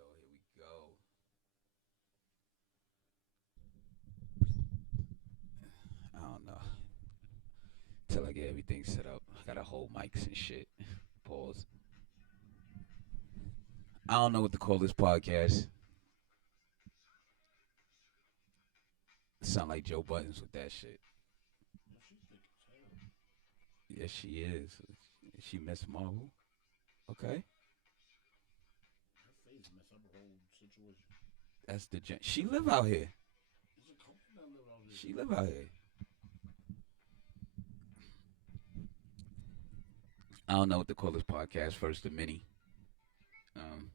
go. Here we go. I don't know. Till I get everything set up. I gotta hold mics and shit. Pause. I don't know what to call this podcast. Sound like Joe Buttons with that shit. Yes, she is. She Miss Marvel. Okay. Her face mess up the whole situation. That's the gen. She live out here. There's a couple that live out here. She live out here. I don't know what to call this podcast. First the mini. Um,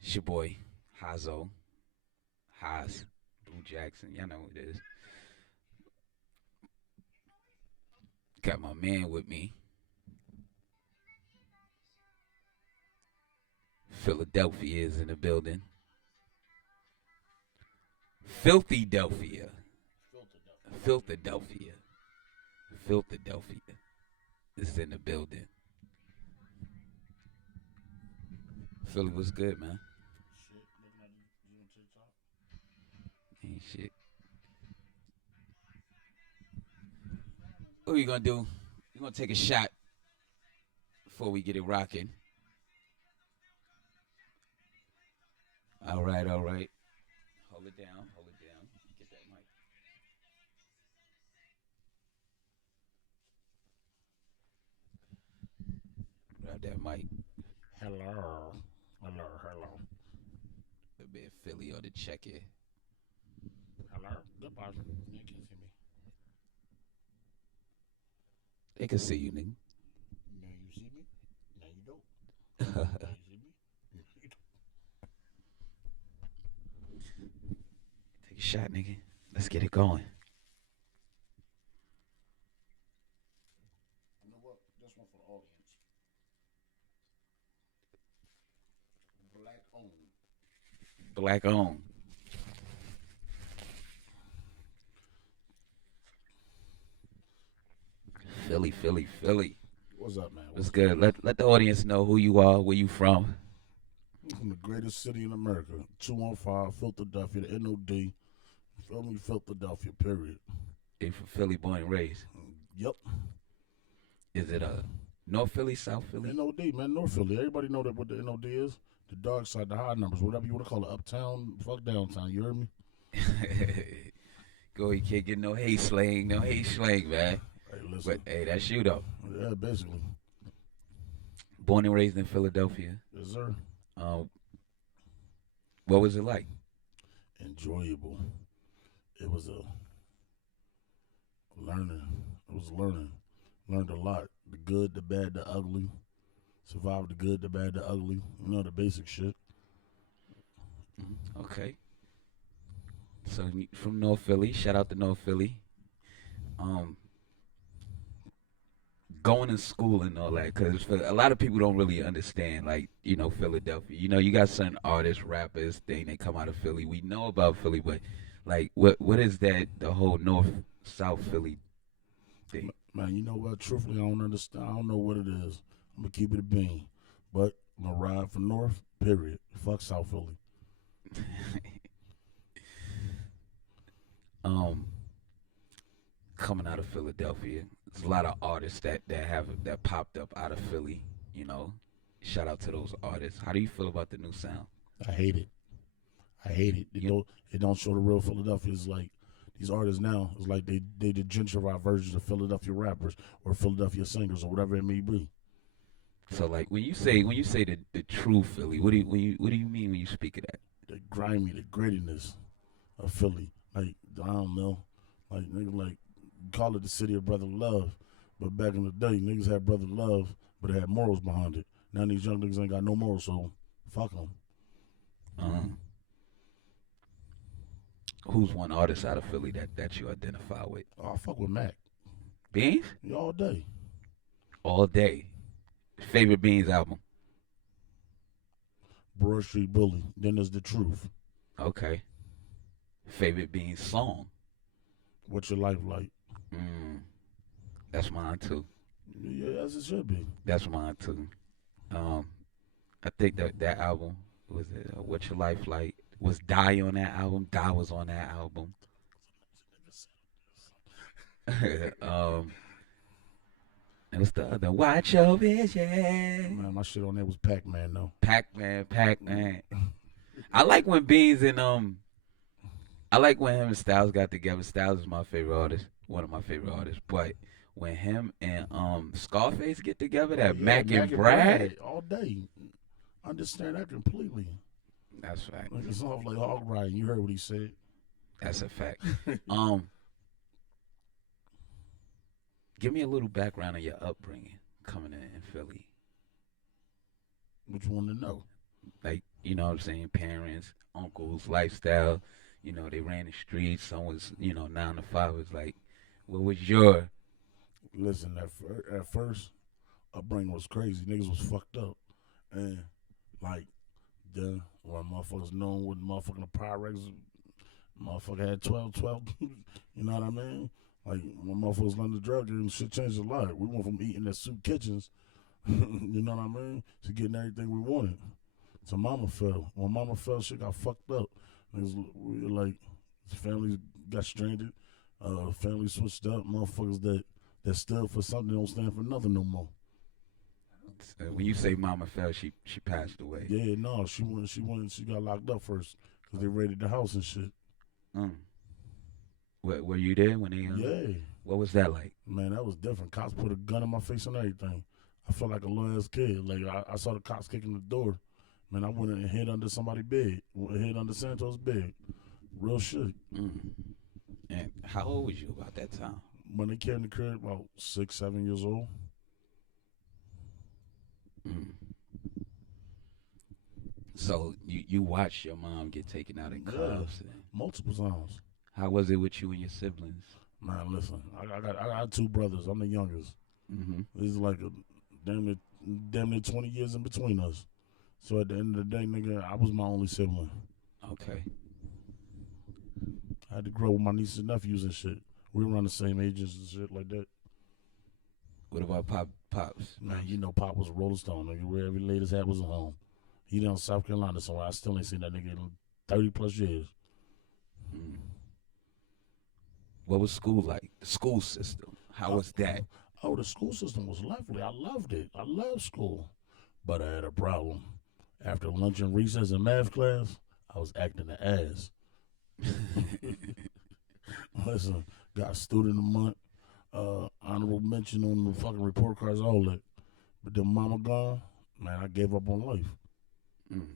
it's your boy Hazo, Haas, Blue Jackson. Y'all know who it is. Got my man with me, Philadelphia is in the building. Philthydelphia, Philadelphia, Philadelphia is in the building. Philly was good, man. Shit, looking at you on TikTok. Ain't shit. What we gonna do? We gonna take a shot before we get it rocking. All right, all right. Hold it down, hold it down. Get that mic. Grab that mic. Hello. Hello, hello. A bit Philly on the check it. Hello. Goodbye. You can't see me. They can see you, nigga. Now you see me. Now you don't. Now you see me. You don't. Take a shot, nigga. Let's get it going. You know what? This one for the audience. Black owned. Black on. Philly, Philly, Philly. What's up, man? What's good? Let the audience know who you are, where you from. From the greatest city in America, 215 Philadelphia, the NOD. Feel me, Philadelphia, period. You from Philly, born and raised. Yep. Is it North Philly, South Philly? NOD, man, North Philly. Everybody know that what the NOD is. The dark side, the high numbers, whatever you want to call it. Uptown, fuck downtown. You heard me? Go, you can't get no hate slang, man. Hey, listen. But hey, that's you though. Yeah, basically. Born and raised in Philadelphia. Yes, sir. Um, what was it like? Enjoyable. It was a learning. It was learning. Learned a lot. The good, the bad, the ugly. Survived the good, the bad, the ugly. You know, the basic shit. Okay. So from North Philly, shout out to North Philly. Um, going to school and all that, because a lot of people don't really understand, like, Philadelphia. You got certain artists, rappers, they come out of Philly. We know about Philly, but like, what is that? The whole North South Philly thing. Man, you know what? Truthfully, I don't understand. I don't know what it is. I'm going to keep it a bean. But I'm going to ride for North, period. Fuck South Philly. Coming out of Philadelphia, there's a lot of artists that popped up out of Philly. Shout out to those artists. How do you feel about the new sound? I hate it. I hate it. It don't show the real Philadelphia. It's like these artists now. It's like they the gentrified versions of Philadelphia rappers or Philadelphia singers or whatever it may be. So like when you say the true Philly, what do you mean when you speak of that? The grimy, the grittiness of Philly. Like I don't know, like nigga, like call it the city of brother love, but back in the day, niggas had brother love, but it had morals behind it. Now these young niggas ain't got no morals, so fuck them. Who's one artist out of Philly that you identify with? Oh, I fuck with Mac. Beans? Yeah, all day. All day. Favorite Beans album? Broad Street Bully. Then there's The Truth. Okay. Favorite Beans song? What's Your Life Like? That's mine too. Yeah, as it should be. That's mine too. I think that album was it. What's Your Life Like? Was Die on that album? Die was on that album. um, and what's the other? Watch Your Vision. Man, my shit on there was Pac-Man though. Pac-Man, Pac-Man. I like when Beans and I like when him and Styles got together. Styles is my favorite artist, one of my favorite artists. But when him and Scarface get together, Oh that yeah, Mac Mac and and Brad, all day. I understand that completely. that's fact. Like it's off like Hog Ride. You heard what he said. That's a fact. Um, Give me a little background on your upbringing coming in Philly. Which one to know? Like, you know what I'm saying? Parents, uncles, lifestyle. You know, they ran the streets. Some was, 9 to 5. Was like, what was your? Listen, at first, upbringing was crazy. Niggas was fucked up, and like, when motherfuckers known what motherfucking Pyrex, motherfucker had 12. You know what I mean? Like when motherfuckers learned the drug game, shit changed a lot. We went from eating at soup kitchens, you know what I mean, to getting everything we wanted. So mama fell. When mama fell, shit got fucked up. Niggas, we were like, families got stranded. Families switched up. Motherfuckers that stood for something don't stand for nothing no more. When you say Mama fell, she passed away. Yeah, no, she went. She got locked up first because they raided the house and shit. Mm. Were you there when they? Yeah, What was that like? man, that was different. Cops put a gun in my face and everything. I felt like a little ass kid. Like I saw the cops kicking the door. Man, I went and hid under somebody's bed. Hid under Santos' bed. Real shit. Mm. And how old was you about that time? When they came to the crib, about 6, 7 years old. Mm. So you watched your mom get taken out in cuffs. Yeah, multiple times. How was it with you and your siblings? Man, listen, I got 2 brothers. I'm the youngest. Mm-hmm. This is like a damn near 20 years in between us. So at the end of the day, nigga, I was my only sibling. Okay. I had to grow up with my nieces and nephews and shit. We were around the same ages and shit like that. What about Pops? Man, you know Pop was a Rolling Stone, nigga. Where every latest hat was at home. He down South Carolina somewhere. I still ain't seen that nigga in 30 plus years. Mm. What was school like? The school system. How was that? Oh, the school system was lovely. I loved it. I loved school. But I had a problem. After lunch and recess and math class, I was acting the ass. Listen, got student of the month, honorable mention on the fucking report cards, all that. But then mama gone, man, I gave up on life. Mm.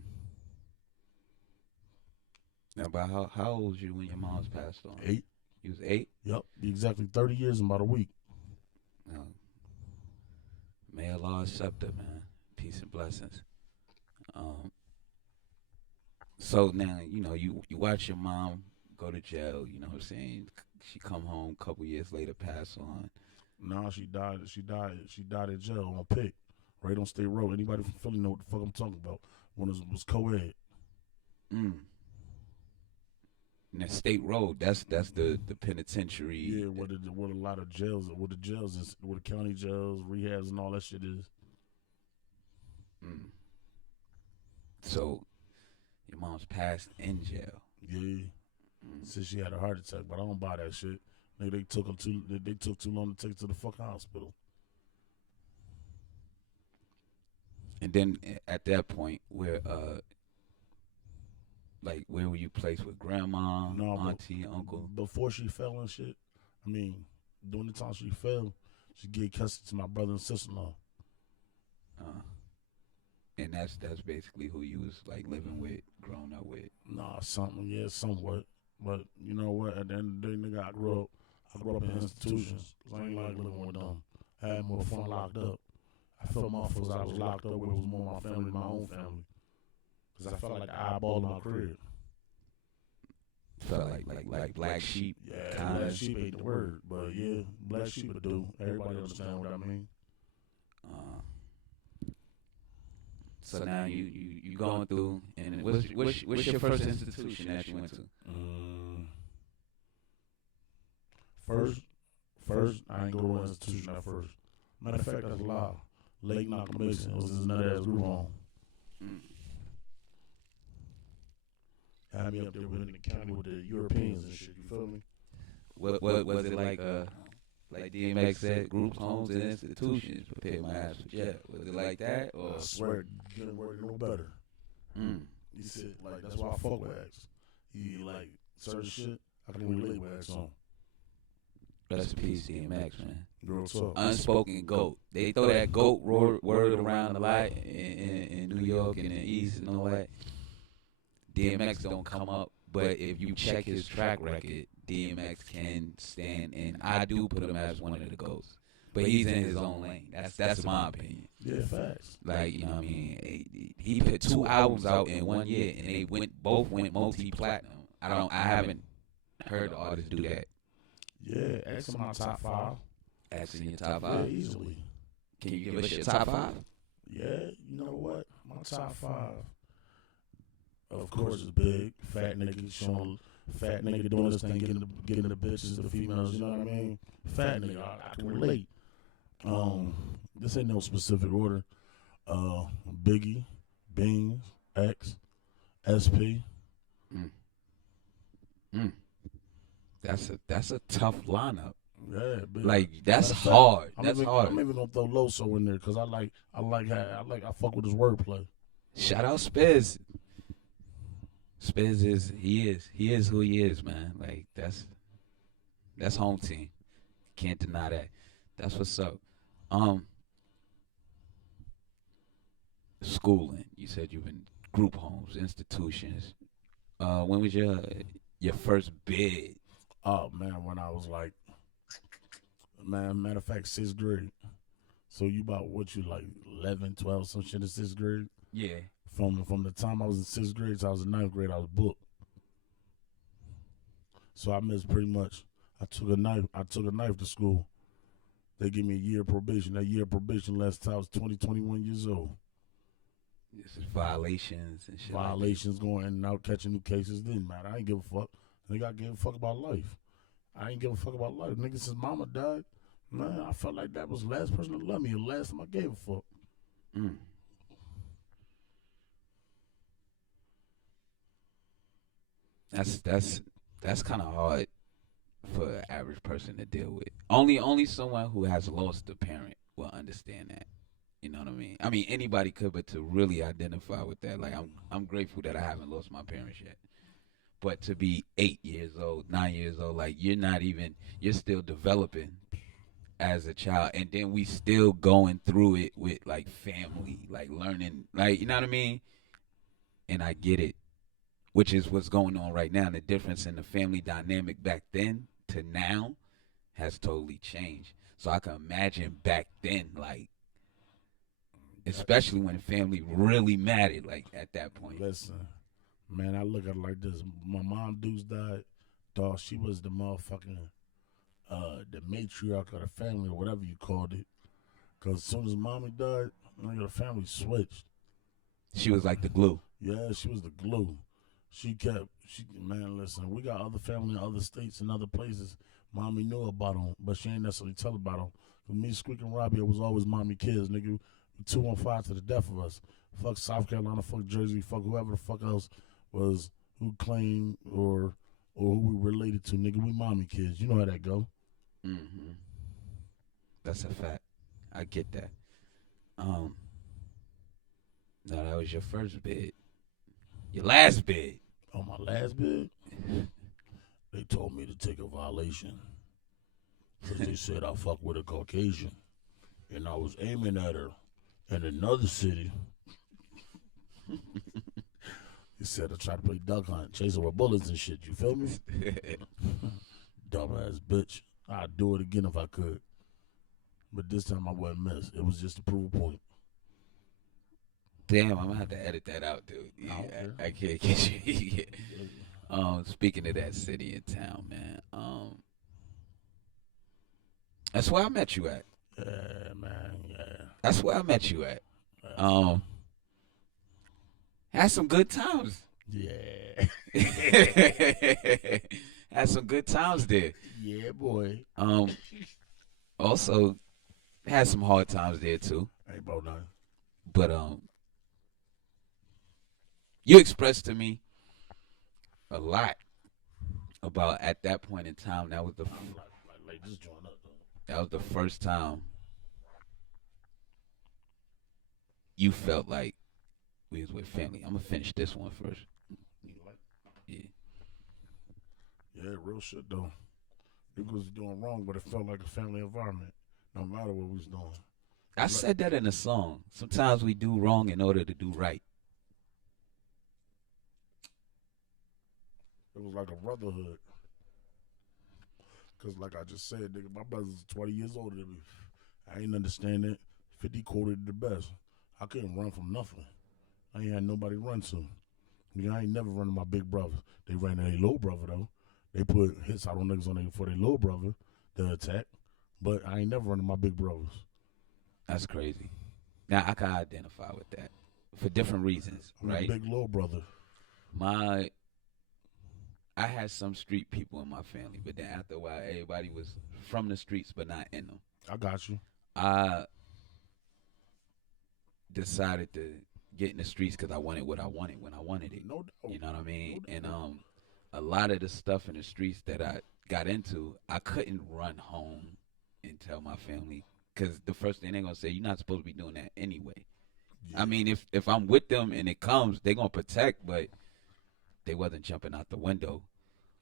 Now, about how old was you when your mom's passed on? 8. You was 8? Yep, exactly 30 years in about a week. May Allah accept it, man. Peace and blessings. So now, you watch your mom go to jail, you know what I'm saying? She come home a couple years later, pass on. Nah, she died in jail on Pick, right on State Road. Anybody from Philly know what the fuck I'm talking about? When it was co-ed. Mm. And that State Road, that's the penitentiary. Yeah, what a lot of jails, what the jails is, what the county jails, rehabs, and all that shit is. Mm. So, your mom's passed in jail. Yeah, since she had a heart attack, but I don't buy that shit. Nigga, they took too long to take her to the fucking hospital. And then at that point, where were you placed with grandma, auntie, uncle? Before she fell and shit, I mean, during the time she fell, she gave custody to my brother and sister-in-law. And that's basically who you was like living with, growing up with. Nah, somewhat. But you know what? At the end of the day, nigga, I grew up in institutions. 'Cause I ain't like living with them. I had more fun locked up. I felt motherfuckers I was locked up with was more my family than my own family. Because I felt like the eyeball in my crib. Felt like black sheep. Yeah, kinda. black sheep ain't the word. But yeah, black sheep would do. Everybody understand what I mean. So now you going through, and what's your first institution that you went to? First, I ain't go to an institution at first. Matter of fact, that's a lie. Lake Knock Mason was this nut ass group home. Mm. Had me up there in the county with the Europeans and shit. You feel me? What was it like? Like DMX said, groups, homes, and institutions prepare my ass for jail. Was it like that, or? I swear, it couldn't work no better. Mm. He said, like, that's why I fuck with X. He, like, certain shit, I can relate with X on. Rest in peace, DMX, man. Real talk. Unspoken GOAT. They throw that GOAT word around a lot in New York and in the East and all that. DMX don't come up, but if you check his track record, DMX can stand, and I do put him as one of the GOATs. But he's in his own lane. That's my opinion. Yeah, facts. Like, you know what I mean? He put 2 albums out in 1 year, and they both went multi-platinum. I haven't heard the artist do that. Yeah, X in my top 5. X in your top Yeah, 5? easily. Can you give us your top 5? Yeah, you know what? My top 5, of course, is big. Fat nigga showing, fat nigga doing this thing, getting the bitches, the females. You know what I mean? Fat nigga, I can relate. This ain't no specific order. Biggie, Beans, X, SP. Mm. Mm. That's a tough lineup. Yeah, big. Like that's hard. That's hard. I'm even gonna throw Loso in there because I fuck with his wordplay. Shout out Spiz. Spiz is who he is, man. Like that's home team. Can't deny that. That's what's up. Schooling. You said you've been group homes, institutions. When was your first bid? Oh man, when I was like, matter of fact, 6th grade. So you about what you like 11, 12, some shit in 6th grade? Yeah. From the time I was in 6th grade to I was in 9th grade, I was booked. So I missed pretty much. I took a knife to school. They gave me a year of probation. That year of probation lasted till I was 20, 21 years old. This is violations and shit. Violations going in and out, catching new cases. Didn't matter. I ain't give a fuck. Nigga, I gave a fuck about life. I ain't give a fuck about life. Nigga, since mama died, man, I felt like that was the last person to love me. The last time I gave a fuck. Mm. That's kind of hard for an average person to deal with. Only someone who has lost a parent will understand that. You know what I mean? I mean anybody could, but to really identify with that, like I'm grateful that I haven't lost my parents yet. But to be 8 years old, 9 years old, like you're still developing as a child, and then we still going through it with like family, like learning, like you know what I mean? And I get it, which is what's going on right now. The difference in the family dynamic back then to now has totally changed. So I can imagine back then, like, especially when family really mattered, like at that point. Listen, man, I look at it like this. My mom Deuce died, dog. She was the motherfucking, the matriarch of the family or whatever you called it. Cause as soon as mommy died, nigga, the family switched. She was like the glue. Yeah, she was the glue. Man, listen, we got other family in other states and other places. Mommy knew about them, but she ain't necessarily tell about them. Cause me, Squeak, and Robbie, it was always mommy kids, nigga. 215 to the death of us. Fuck South Carolina, fuck Jersey, fuck whoever the fuck else was who claimed or who we related to, nigga. We mommy kids. You know how that go. Mm-hmm. That's a fact. I get that. No, that was your first bid. Your last bid. On my last bid, they told me to take a violation because they said I fuck with a Caucasian, and I was aiming at her in another city. He said I tried to play duck hunt, chasing with bullets and shit. You feel me? Dumbass bitch. I'd do it again if I could, but this time I wouldn't miss. It was just to prove a point. Damn, I'm gonna have to edit that out, dude. Yeah, I can't get you. Speaking of that city and town, man. That's where I met you at. Yeah, man. Yeah. That's where I met you at. Had some good times. Yeah. Had some good times there. Yeah, boy. Also had some hard times there too. Ain't about nothing. But You expressed to me a lot about at that point in time. Like this joint up though. That was the first time you felt like we was with family. I'm gonna finish this one first. Like, Yeah. yeah, real shit though. Niggas was doing wrong, but it felt like a family environment. No matter what we was doing. I Like, said that in a song. Sometimes we do wrong in order to do right. it was like a brotherhood. Cause like I just said, nigga, my brother's 20 years older than me. I ain't understand that. 50 quoted the best. I couldn't run from nothing. I ain't had nobody to run to. Nigga, I ain't never run to my big brother. They ran to their little brother though. They put hits out on niggas on for their little brother to attack. But I ain't never run to my big brothers. That's crazy. Now I can identify with that for different reasons, I'm right? a big little brother. My I had some street people in my family, but then after a while, everybody was from the streets, but not in them. I got you. I decided to get in the streets because I wanted what I wanted when I wanted it. No doubt. You know what I mean? No And doubt. a lot of the stuff in the streets that I got into, I couldn't run home and tell my family because the first thing they're gonna say, you're not supposed to be doing that anyway. Yeah. I mean, if I'm with them and it comes, they're gonna protect, but they wasn't jumping out the window.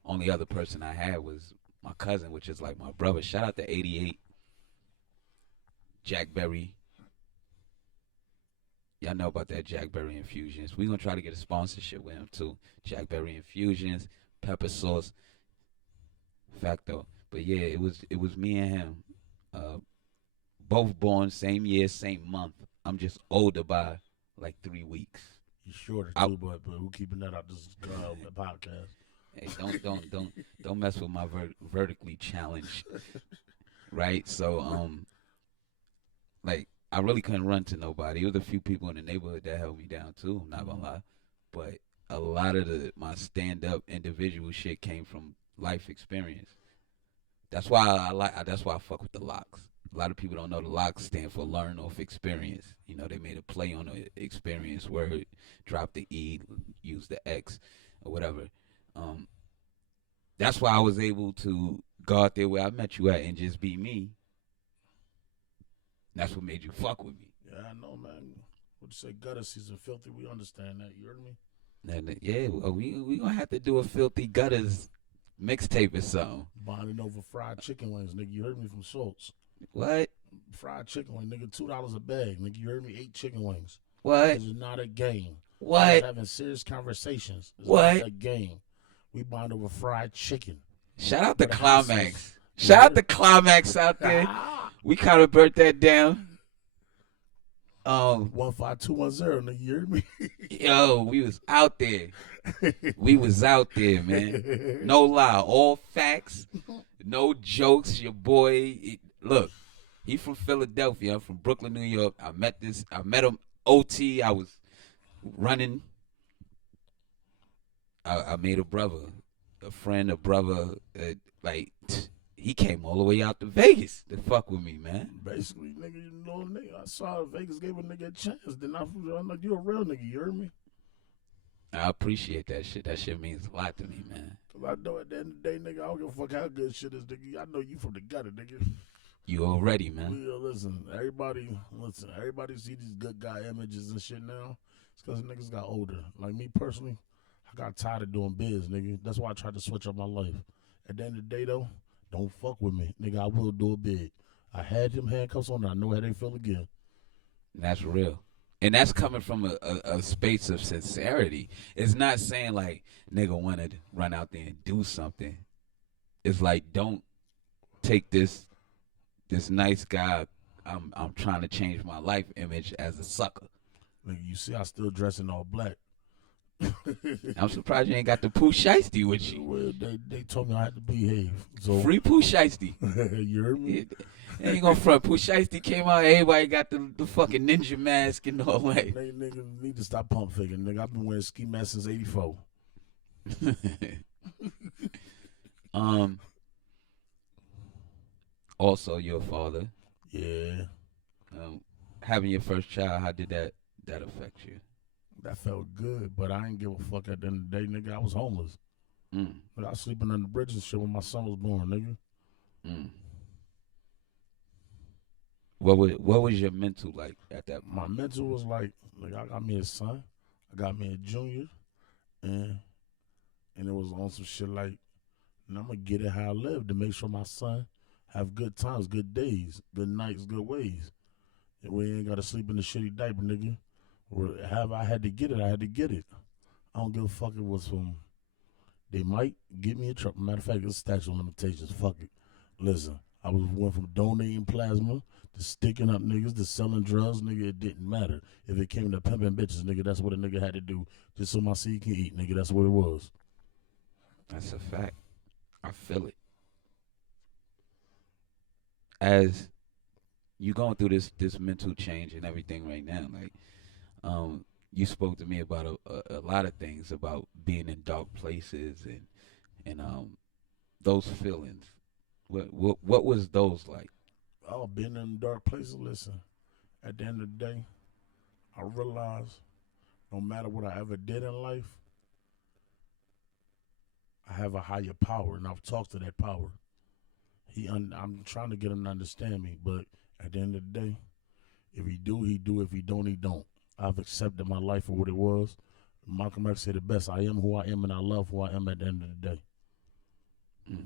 Only other person I had was my cousin, which is like my brother. Shout out to 88, Jack Berry. Y'all know about that Jack Berry infusions. We're gonna try to get a sponsorship with him too. Jack Berry infusions, pepper sauce, facto. But yeah, it was me and him. Uh, both born same year, same month. I'm just older by like 3 weeks. You shorter I- too, but we're keeping that out this podcast. Hey, don't mess with my vertically challenged, right? So like I really couldn't run to nobody. There was a few people in the neighborhood that held me down too. I'm not gonna lie, but a lot of my stand up individual shit came from life experience. That's why I like. That's why I fuck with the locks. A lot of people don't know the locks stand for learn off experience. You know, they made a play on the experience word, drop the E, use the X, or whatever. Um, that's why I was able to go out there where I met you at and just be me. That's what made you fuck with me. Yeah, I know, man. What you say, gutter season filthy? We understand that. You heard me? And yeah, we gonna have to do a filthy gutters mixtape or something. Bonding over fried chicken wings, nigga. You heard me from Schultz. What? Fried chicken wing, nigga. $2 a bag, nigga. You heard me? 8 chicken wings. What? This is not a game. What? We're having serious conversations. It's What? not a game. We bond over fried chicken. Shout out to For the Climax. houses. Shout out to Climax out there. We kind of burnt that down. 15210, nigga. You heard me? Yo, we was out there. We was out there, man. No lie, all facts, no jokes. Your boy, look, he from Philadelphia. I'm from Brooklyn, New York. I met him OT. I was running. I made a brother, a friend, a brother. Like he came all the way out to Vegas to fuck with me, man. Basically, nigga, you know, nigga. I saw Vegas gave a nigga a chance. Then I'm like, you a real nigga. You heard me? I appreciate that shit. That shit means a lot to me, man. Cause I know at the end of the day, nigga, I don't give a fuck how good shit is, nigga. I know you from the gutter, nigga. You already, man. Listen, everybody see these good guy images and shit now. It's cause niggas got older. Like me personally, I got tired of doing biz, nigga. That's why I tried to switch up my life. At the end of the day, though, don't fuck with me, nigga. I will do it big. I had them handcuffs on. I know how they feel again. That's real. And that's coming from a space of sincerity. It's not saying like nigga want to run out there and do something. It's like don't take this nice guy I'm trying to change my life image as a sucker. Nigga, you see, I still dress in all black. I'm surprised you ain't got the Pooh Shiesty with you. Well, they told me I had to behave. So Free Pooh Shiesty. you heard me? Ain't gonna front. Pooh Shiesty came out. Everybody got the fucking ninja mask and all that. Nigga need to stop pump faking, nigga. I've been wearing ski masks since '84. Also, your father. Yeah. Having your first child. How did that affect you? That felt good, but I ain't give a fuck at the end of the day, nigga. I was homeless. Mm, Nigga, I was sleeping under the bridge and shit when my son was born, nigga. mm. What was your mental like at that My point? mental was like, I got me a son, I got me a junior, and and it was on some shit like, and I'm gonna get it how I live to make sure my son have good times, good days, good nights, good ways. And we ain't gotta sleep in the shitty diaper, nigga. Or have I had to get it? I had to get it. I don't give a fuck if it was from. They might get me in trouble. Matter of fact, it's statute of limitations. Fuck it. Listen, went from donating plasma to sticking up niggas to selling drugs, nigga. It didn't matter. If it came to pimping bitches, nigga, that's what a nigga had to do just so my seed can eat, nigga. That's what it was. That's a fact. I feel it. As you going through this mental change and everything right now, like you spoke to me about a lot of things about being in dark places and those feelings. What was those like? Oh, being in dark places. Listen, at the end of the day, I realized no matter what I ever did in life, I have a higher power, and I've talked to that power. I'm trying to get him to understand me, but at the end of the day, if he do, he do. If he don't, he don't. I've accepted my life for what it was. Malcolm X said it best. I am who I am, and I love who I am at the end of the day. Mm.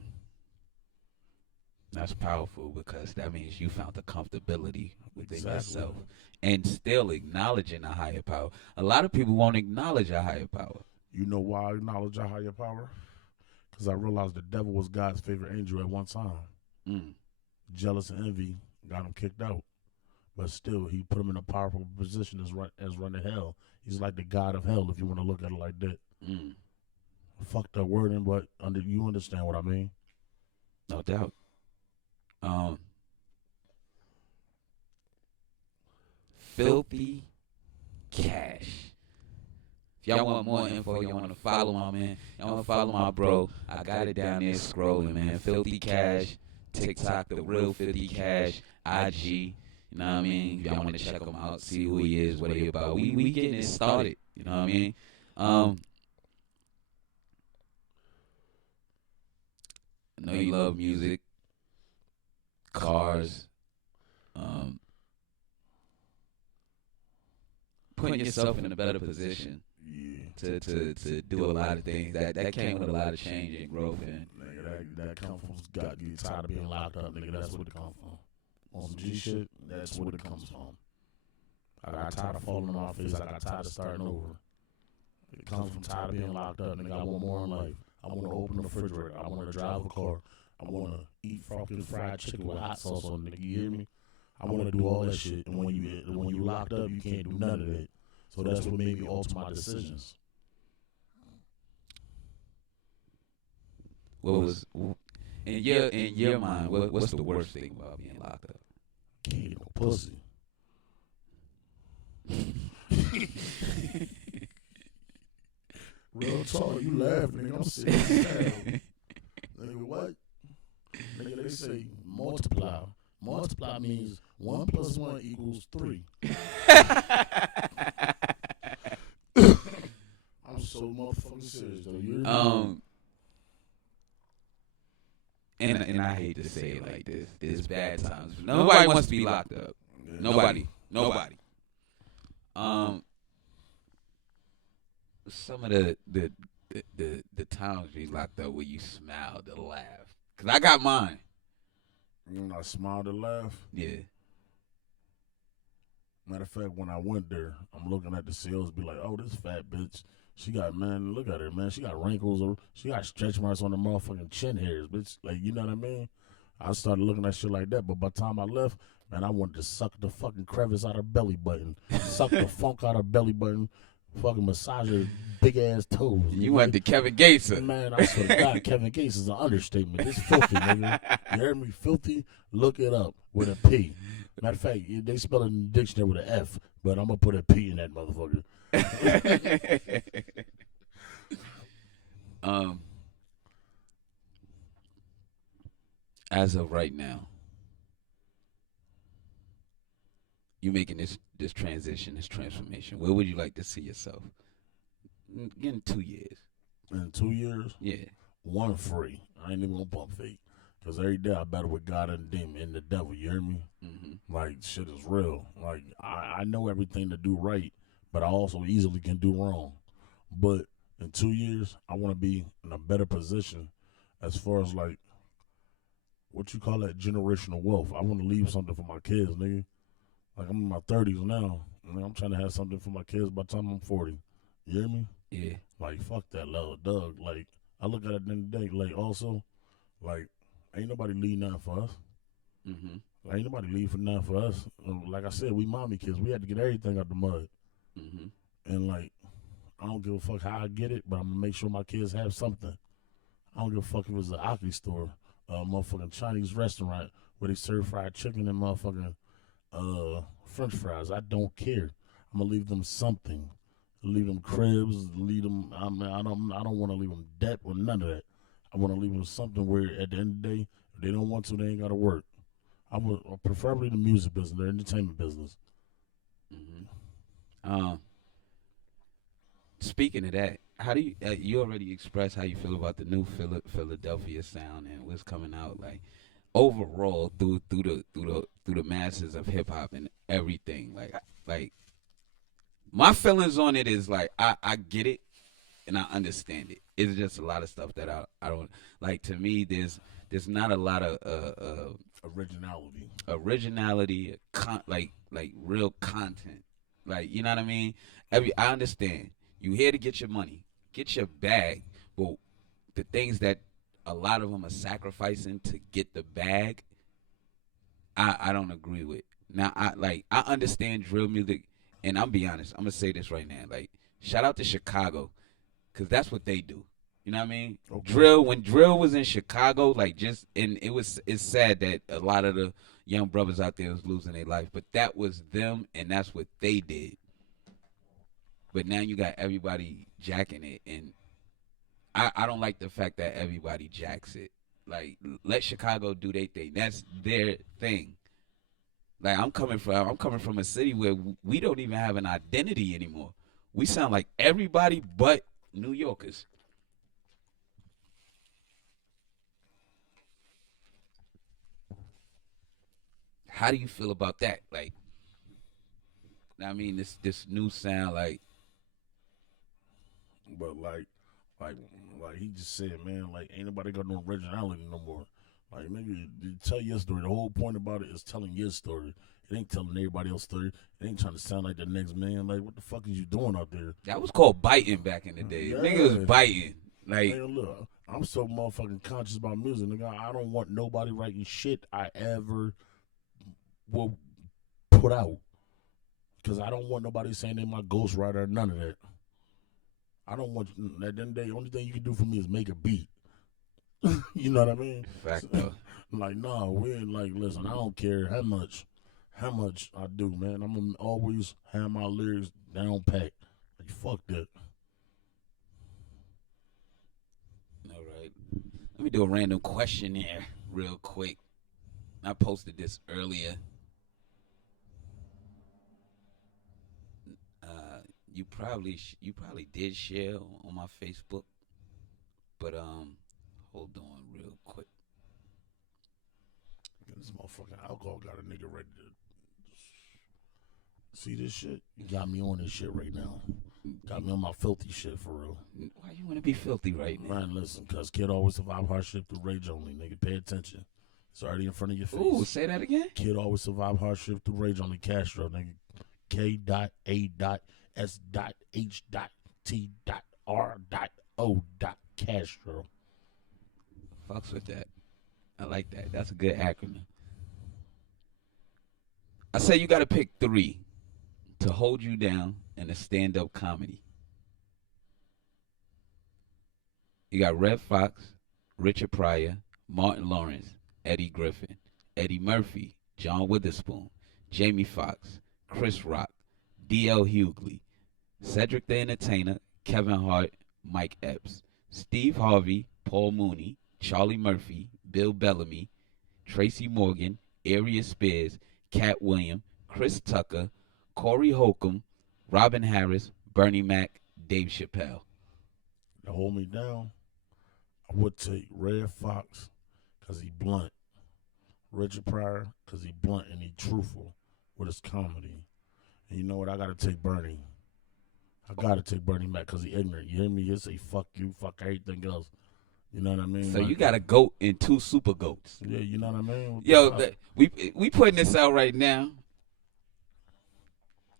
That's powerful because that means you found the comfortability within Exactly. yourself and still acknowledging a higher power. A lot of people won't acknowledge a higher power. You know why I acknowledge a higher power? Because I realized the devil was God's favorite angel at one time. Mm. Jealous and envy got him kicked out. But still, he put him in a powerful position as running hell. He's like the god of hell, if you want to look at it like that. Mm. Fuck that wording, but you understand what I mean. No doubt. Um, Filthy Cash. If y'all want more info, y'all want to follow my man, y'all want to follow my bro, I got it down there scrolling, man. Filthy Cash, TikTok, the real Filthy Cash, IG. You know what I mean? If y'all want to check him out, see who he is, what he about. We getting it started. You know what I mean? I know you love music, cars, um, putting yourself in a better position Yeah. to do a lot of things. That came with a lot of change and growth. And Nigga, that come from God get tired of being locked up, nigga. That's what it comes from. On some G shit, that's what it comes from. I got tired of falling on my face. I got tired of starting over. It comes from tired of being locked up, nigga. I want more in life. I want to open the refrigerator. I want to drive a car. I want to eat fucking fried chicken with hot sauce on it, nigga. You hear me? I want to do all that shit. And when you locked up, you can't do none of that. So that's what made me alter my decisions. what was in your mind? What's the worst thing about being locked up? Can't get no pussy. Real talk, you laughing, nigga. I'm serious. Nigga, what? Nigga, they say multiply. Multiply means 1 + 1 = 3. I'm so motherfucking serious, though. You hear me? And I hate to say it like this. There's bad times. Nobody wants to be locked up. Nobody. Um, some of the times we locked up where you smiled to laugh. Cause I got mine. You know, I smile to laugh. Yeah. Matter of fact, when I went there, I'm looking at the sales, be like, oh, this fat bitch. She got, man, look at her, man. She got wrinkles. She got stretch marks on the motherfucking chin hairs, bitch. Like, you know what I mean? I started looking at shit like that. But by the time I left, man, I wanted to suck the fucking crevice out her belly button. Suck the funk out her belly button. Fucking massage her big ass toes. You went to Kevin Gates. Man, I swear to God, Kevin Gates is an understatement. It's filthy, nigga. You heard me? Filthy? Look it up with a P. Matter of fact, they spell it in the dictionary with an F, but I'm going to put a P in that motherfucker. As of right now, you making this transition, this transformation. Where would you like to see yourself in 2 years? In 2 years, Yeah. one free. I ain't even gonna pump fake. Cause every day I battle with God and the demon and the devil. You hear me? Like shit is real. Like I know everything to do right, but I also easily can do wrong. But in 2 years, I want to be in a better position as far as like what you call that generational wealth. I want to leave something for my kids, nigga. Like I'm in my 30s now. I'm trying to have something for my kids by the time I'm 40. You hear me? Yeah. Like fuck that little Doug. Like I look at it in the day. Like also, like ain't nobody leave nothing for us. Like, ain't nobody leave for nothing for us. Like I said, we mommy kids. We had to get everything out the mud. And like I don't give a fuck how I get it, but I'm gonna make sure my kids have something. I don't give a fuck if it's an Aki store, a motherfucking Chinese restaurant where they serve fried chicken and motherfucking French fries. I don't care. I'm gonna leave them something. Leave them cribs. Leave them. I don't want to leave them debt or none of that. I want to leave them something where at the end of the day, if they don't want to, they ain't gotta work. I would preferably the music business, the entertainment business. Speaking of that, how do you already expressed how you feel about the new Philadelphia sound and what's coming out like overall through the masses of hip hop and everything like my feelings on it is like I get it and I understand it. It's just a lot of stuff that I don't like. To me, there's not a lot of originality, like real content. Like you know what I mean? I understand. You here to get your money, get your bag, but the things that a lot of them are sacrificing to get the bag, I don't agree with. Now I understand drill music, and I'm be honest. I'm gonna say this right now. Like shout out to Chicago, cause that's what they do. You know what I mean? Okay. When drill was in Chicago, like and it's sad that a lot of the young brothers out there was losing their life, but that was them, and that's what they did. But now you got everybody jacking it, and I don't like the fact that everybody jacks it. Like let Chicago do their thing. That's their thing. Like I'm coming from a city where we don't even have an identity anymore. We sound like everybody but New Yorkers. How do you feel about that? Like, I mean, this new sound, like, But like, like he just said, man, like ain't nobody got no originality no more. Like nigga, you tell your story. The whole point about it is telling your story. It ain't telling everybody else's story. It ain't trying to sound like the next man. Like what the fuck is you doing out there? that was called biting back in the day. Yeah. Nigga was biting. Like, Man, look, I'm so motherfucking conscious about music, nigga. I don't want nobody writing shit I ever will put out. Because I don't want nobody saying they my ghostwriter or none of that. I don't want, at the end of the day, the only thing you can do for me is make a beat. You know what I mean? fact though. Like, nah, we ain't like, listen, I don't care how much I do, man. I'm gonna always have my lyrics down pat. Like, fuck that. All right. Let me do a random question here, real quick. I posted this earlier. You probably did share on my Facebook, but hold on real quick. This motherfucking alcohol got a nigga ready to see this shit. You got me on this shit right now. Got me on my filthy shit for real. Why you want to be filthy right now? Man, listen, cause kid always survive hardship through rage only, nigga. Pay attention. It's already in front of your face. Ooh, say that again. Kid always survive hardship through rage only. Castro, nigga. K.A.S.H.T.R.O. Castro. Fucks with that. I like that. That's a good acronym. I say you got to pick 3 to hold you down in a stand-up comedy. You got Red Fox, Richard Pryor, Martin Lawrence, Eddie Griffin, Eddie Murphy, John Witherspoon, Jamie Foxx, Chris Rock, D.L. Hughley, Cedric the Entertainer, Kevin Hart, Mike Epps, Steve Harvey, Paul Mooney, Charlie Murphy, Bill Bellamy, Tracy Morgan, Arias Spears, Cat Williams, Chris Tucker, Corey Holcomb, Robin Harris, Bernie Mac, Dave Chappelle. To hold me down, I would take Red Fox because he blunt. Richard Pryor because he blunt and he truthful with his comedy. And you know what? I got to take Bernie. I got to take Bernie Mac because he ignorant. You hear me? He'll say, fuck you, fuck everything else. You know what I mean? So you got a goat and two super goats. Yeah, you know what I mean? Yo, we putting this out right now.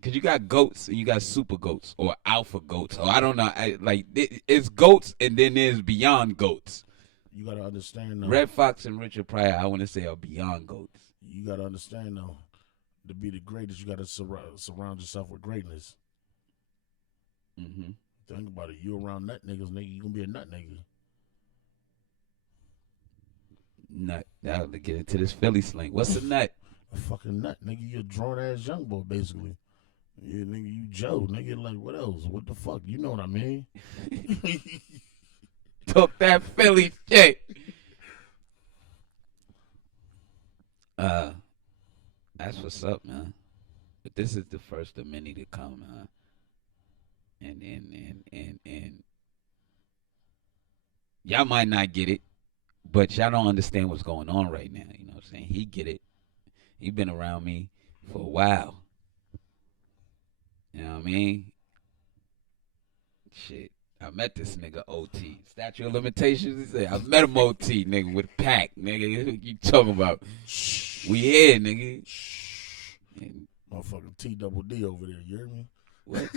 Cause you got goats and you got super goats or alpha goats or I don't know. It's goats and then there's beyond goats. You gotta understand though. Red Fox and Richard Pryor, I want to say, are beyond goats. You gotta understand though. To be the greatest, you gotta surround yourself with greatness. Mm-hmm. Think about it. You around nut niggas, nigga, you gonna be a nut nigga. Nut. Now to get into this Philly slang. What's a nut? A fucking nut, nigga. You a drawn ass young boy, basically. Yeah, nigga, you Joe, nigga. Like, what else? What the fuck? You know what I mean? Talk that Philly shit. That's what's up, man. But this is the first of many to come, and y'all might not get it, but y'all don't understand what's going on right now. You know what I'm saying? He get it. He been around me for a while. You know what I mean? Shit. I met this nigga OT. Statute of limitations. He said, I met him OT, nigga, with a pack, nigga. What you talking about? We here, nigga. And motherfucking T double D over there, you hear me? what?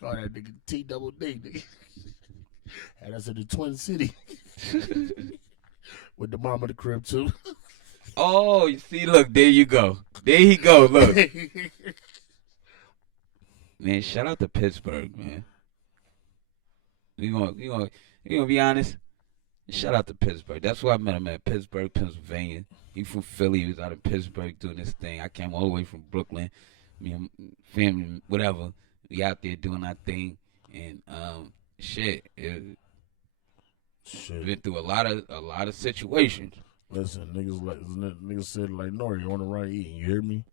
Call that nigga T double D, nigga. And that's in the Twin City. With the mama of the crib, too. Oh, you see, look, there you go. There he go, look. Man, shout out to Pittsburgh, man. We gonna be honest. Shout out to Pittsburgh. That's why I met him at Pittsburgh, Pennsylvania. He from Philly. He was out of Pittsburgh doing this thing. I came all the way from Brooklyn. Me and family, whatever. We out there doing our thing, and shit. Been through a lot of situations. Listen, niggas said like Nori on the run eating. You hear me?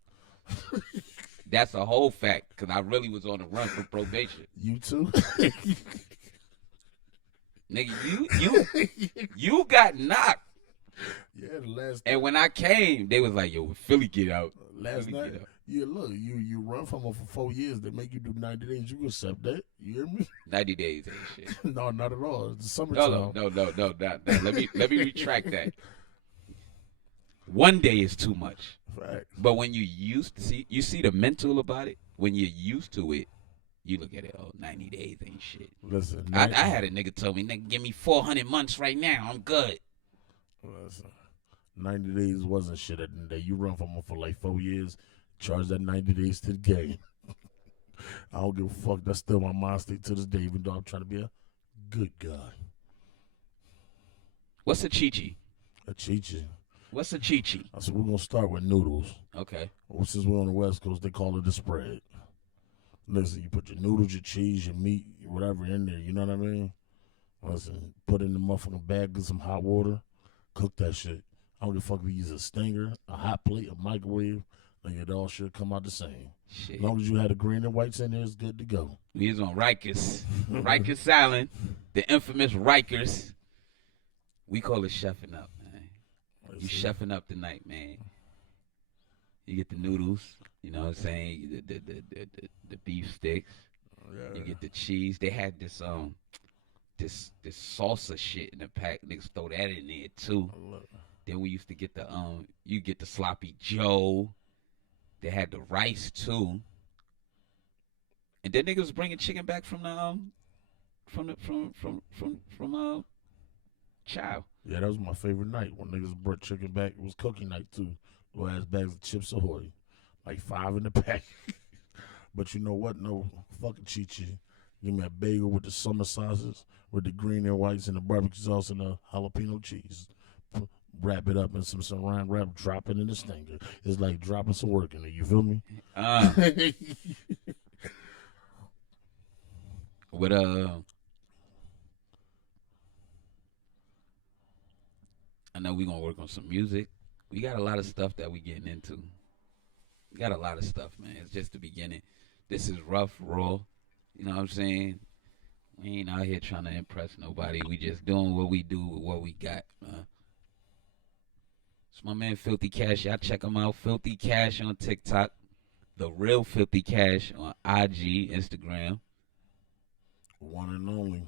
That's a whole fact, because I really was on the run for probation. You too? Nigga, you got knocked. Yeah, the last. And when I came, they was like, "Yo, when Philly get out." Last Philly night, get out. yeah, look, you run from them for 4 years. They make you do 90 days. You can accept that. You hear me? 90 days ain't shit. No, not at all. It's the summertime. No. Let me retract that. 1 day is too much. Fact. But when you see the mental about it. When you're used to it, you look at it. Oh, 90 days ain't shit. Listen, I had a nigga tell me, "Nigga, give me 400 months right now. I'm good." Listen, 90 days wasn't shit at the day. You run from them for like 4 years. Charge that 90 days to the game. I don't give a fuck. That's still my mind state to this day, even though I'm trying to be a good guy. What's a Chi-Chi? A Chi-Chi. What's a Chi-Chi? I said, we're going to start with noodles. Okay. Well, since we're on the West Coast, they call it a spread. Listen, you put your noodles, your cheese, your meat, whatever in there. You know what I mean? Listen, put it in the motherfucking bag with some hot water. Cook that shit. I don't give a fuck if you use a stinger, a hot plate, a microwave. Like it all should come out the same. Shit. As long as you had the green and whites in there, it's good to go. We was on Rikers. Rikers Island. The infamous Rikers. We call it chefing up, man. You chefing up tonight, man. You get the noodles, you know what I'm saying? The beef sticks. Yeah. You get the cheese. They had this salsa shit in the pack. Niggas throw that in there too. Then we used to get you get the sloppy Joe. They had the rice too. And then niggas was bringing chicken back from Chow. Yeah, that was my favorite night when niggas brought chicken back. It was cookie night too. Little ass bags of Chips Ahoy, like 5 in the pack. But you know what? No fucking Chi-Chi. Give me a bagel with the summer sauces, with the green and whites and the barbecue sauce and the jalapeno cheese. Wrap it up in some saran wrap, drop it in the stinger. It's like dropping some work in it. You feel me? With I know we gonna work on some music. we got a lot of stuff that we getting into. We got a lot of stuff, man. It's just the beginning. This is rough, raw. You know what I'm saying? We ain't out here trying to impress nobody. We just doing what we do with what we got. It's my man Filthy Cash. Y'all check him out. Filthy Cash on TikTok. The real Filthy Cash on IG, Instagram. One and only.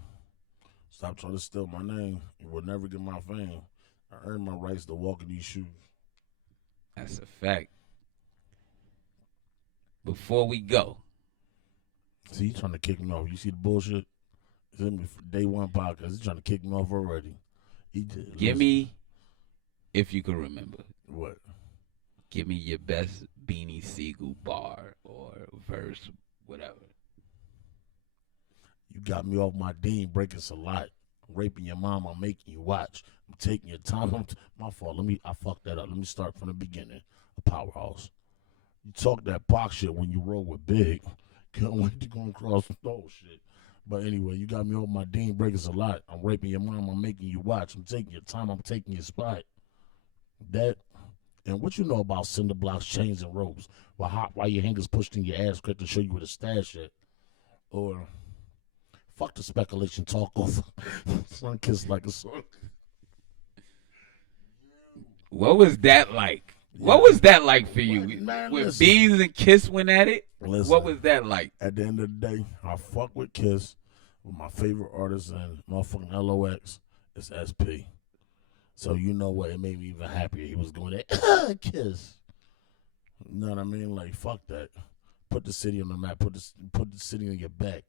Stop trying to steal my name. You will never get my fame. I earned my rights to walk in these shoes. That's a fact. Before we go, See, he's trying to kick me off. You see the bullshit? It's in me for day one podcast. He's trying to kick me off already. give me, if you can remember, what? give me your best Beanie Siegel bar or verse, whatever. You got me off my Dean breaking a lot. I'm raping your mom. I'm making you watch. I'm taking your time. My fault. I fucked that up. Let me start from the beginning. A powerhouse. You talk that Pac shit when you roll with Big. Can't wait to go across the shit. But anyway, you got me off my Dean breakers a lot. I'm raping your mom. I'm making you watch. I'm taking your time. I'm taking your spot. That and what you know about cinder blocks, chains, and ropes? Why your hangers pushed in your ass crack to show you where the stash at? Or fuck the speculation talk over. Sun kiss like a son. What was that like? What was that like for you? Man, when listen. Beans and Kiss went at it? Listen, What was that like? at the end of the day, I fuck with Kiss. With my favorite artist and motherfucking LOX is SP. So you know what? It made me even happier. He was going there, Kiss. You know what I mean? Like, fuck that. Put the city on the map. Put the city on your back.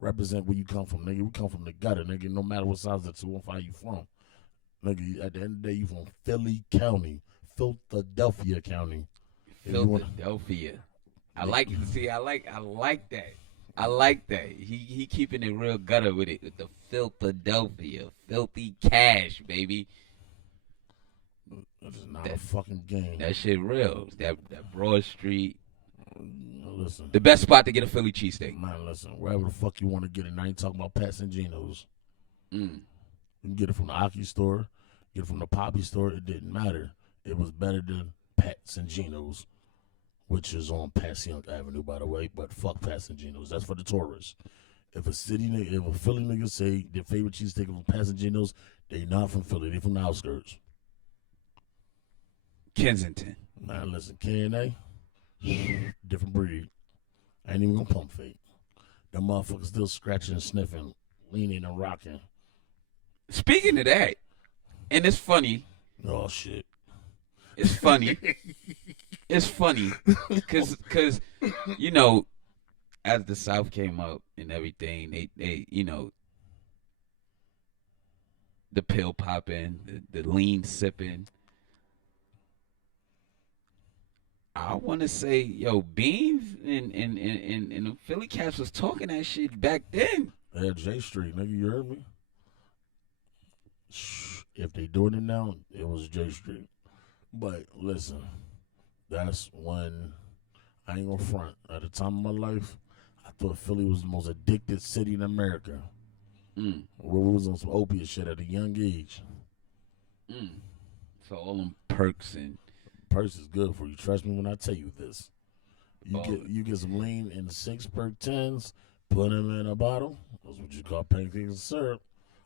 Represent where you come from, nigga. We come from the gutter, nigga. No matter what size of 215 you from. Nigga, at the end of the day, you from Philly County. Philadelphia County. Philadelphia. I like it. See, I like that. I like that. He keeping it real gutter with it. With the Philadelphia. Filthy Cash, baby. This is not a fucking game. That shit real. That Broad Street. Listen. The best spot to get a Philly cheesesteak. Man, listen. Wherever the fuck you want to get it. Now you talking about Pat and Geno's. You can get it from the Aki store. Get it from the Poppy store. It didn't matter. It was better than Pat's and Geno's, which is on Passyunk Avenue, by the way. But fuck Pat's and Geno's. That's for the tourists. If a Philly nigga say their favorite cheesesteak from Pat's and Geno's, they not from Philly. They from the outskirts. Kensington. Man, listen, K&A, different breed. I ain't even gonna pump fake. Them motherfuckers still scratching and sniffing, leaning and rocking. Speaking of that, and it's funny. Oh shit. It's funny. It's funny because you know, as the South came up and everything, they you know, the pill popping, the lean sipping. I want to say, yo, Beans and Philly Cats was talking that shit back then. Yeah, J Street, nigga, you heard me? If they doing it now, it was J Street. But listen, that's when I ain't gonna front. At the time of my life, I thought Philly was the most addicted city in America. Where we was on some opiate shit at a young age. So all them perks and Purse is good for you. Trust me when I tell you this. You get some lean in 6 perk 10s, put them in a bottle. That's what you call pancakes and syrup.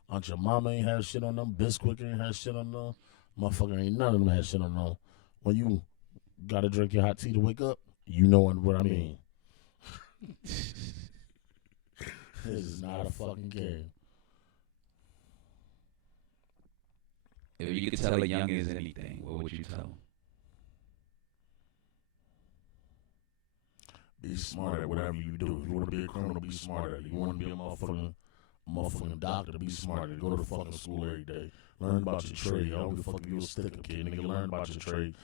Aunt your mama ain't had shit on them. Bisquick ain't had shit on them. Motherfucker ain't none of them had shit on them. When you gotta drink your hot tea to wake up, you know what I mean. This is not a fucking game. if you could tell a youngins anything, what would you tell them? Be smart at whatever you do. If you want to be a criminal, be smart at it. You want to be a motherfucking doctor, be smart at it. Go to the fucking school every day. Learn about your trade. I don't give a fuck if you a sticker kid. Nigga, learn about your trade.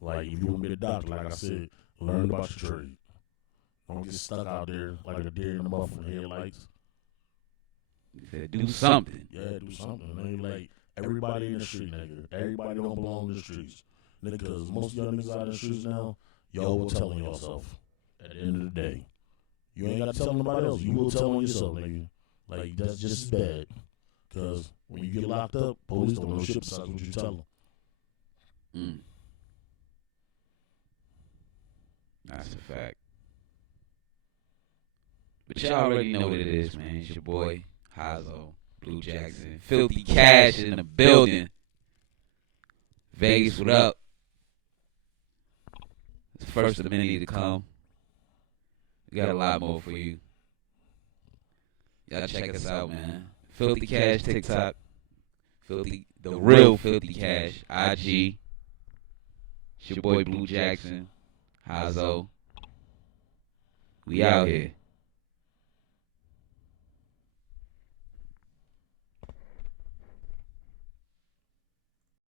Like, if you want to be a doctor, like I said, learn about your trade. Don't get stuck out there like a deer in the motherfucking headlights. He said, do something. Yeah, do something. Nigga, like, everybody in the street, nigga. Everybody don't belong in the streets. Nigga, because most of y'all niggas out in the streets now, y'all will tell on yourself. At the end of the day, you ain't got to tell nobody else. You will tell on yourself, nigga. Like, that's just as bad. Because when you get locked up, police don't know shit besides what you tell them. That's a fact. But y'all already know what it is, man. It's your boy, Hazo, Blue Jackson. Filthy Cash in the building. Vegas, what up? It's the first of many to come. We got a lot more for you. Y'all check us out, man. Filthy Cash TikTok. The real Filthy Cash IG. It's your boy Blue Jackson. Hazo. We out here.